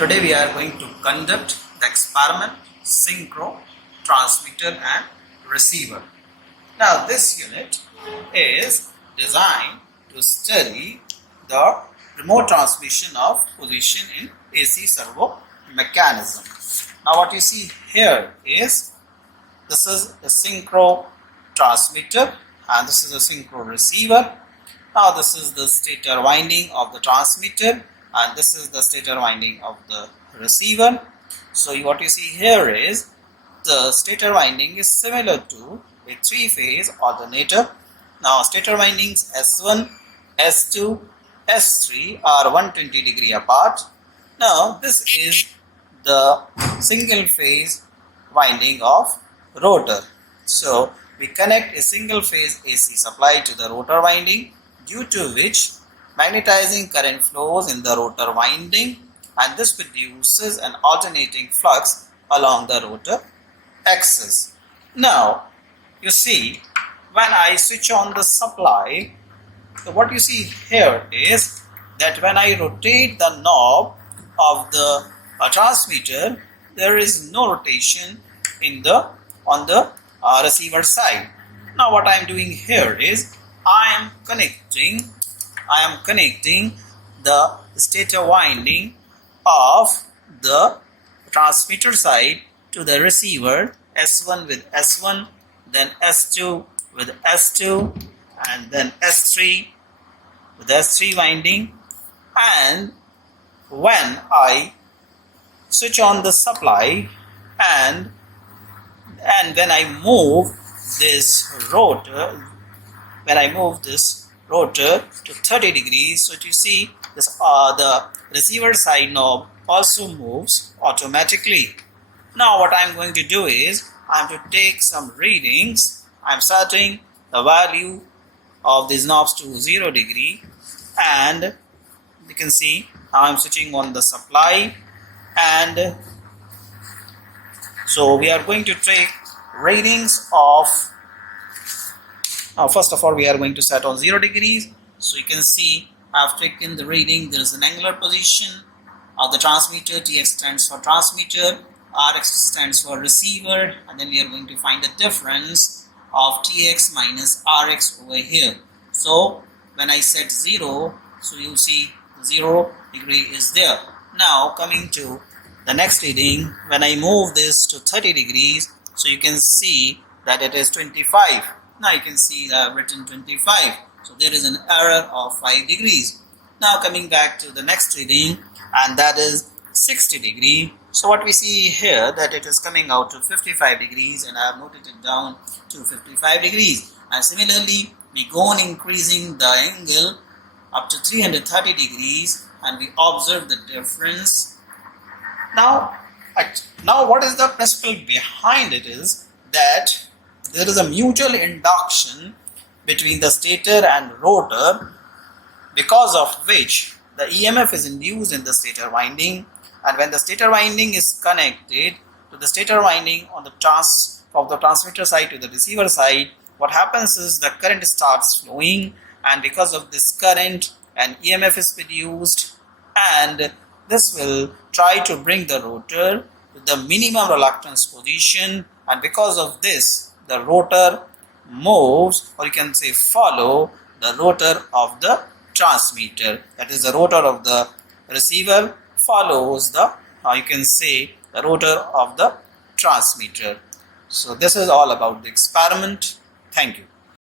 Today we are going to conduct the experiment synchro-transmitter and receiver. Now this unit is designed to study the remote transmission of position in AC servo mechanism. Now what you see here is this is a synchro transmitter and this is a synchro receiver. Now this is the stator winding of the transmitter and this is the stator winding of the receiver. So what you see here is the stator winding is similar to a three-phase alternator. Now stator windings S1, S2, S3 are 120 degree apart. Now this is the single phase winding of rotor. So we connect a single phase AC supply to the rotor winding, due to which magnetizing current flows in the rotor winding, and this produces an alternating flux along the rotor axis. Now you see, when I switch on the supply, so what you see here is that when I rotate the knob of the transmitter, there is no rotation on the receiver side. Now what I am doing here is I am connecting the stator winding of the transmitter side to the receiver, S1 with S1, then S2 with S2, and then S3 with S3 winding. And when I switch on the supply and when I move this rotor, to 30 degrees, so you see this the receiver side knob also moves automatically. Now what I am going to do is I am to take some readings. I am setting the value of these knobs to 0 degree, and you can see now I am switching on the supply, and so we are going to take readings of first of all we are going to set on 0 degrees. So you can see I have taken the reading. There is an angular position of the transmitter. TX stands for transmitter, RX stands for receiver, and then we are going to find the difference of TX minus RX over here. So when I set 0, so you see 0 degree is there. Now coming to the next reading, when I move this to 30 degrees, so you can see that it is 25. Now you can see I have written 25. So there is an error of 5 degrees. Now coming back to the next reading, and that is 60 degree. So what we see here, that it is coming out to 55 degrees, and I have noted it down to 55 degrees. And similarly, we go on increasing the angle up to 330 degrees, and we observe the difference. Now what is the principle behind it is that there is a mutual induction between the stator and rotor, because of which the EMF is induced in the stator winding, and when the stator winding is connected to the stator winding on the transmitter side to the receiver side, what happens is the current starts flowing, and because of this current an EMF is produced, and this will try to bring the rotor to the minimum reluctance position, and because of this the rotor moves, or you can say follow the rotor of the transmitter. That is, the rotor of the receiver follows the you can say the rotor of the transmitter. So this is all about the experiment. Thank you.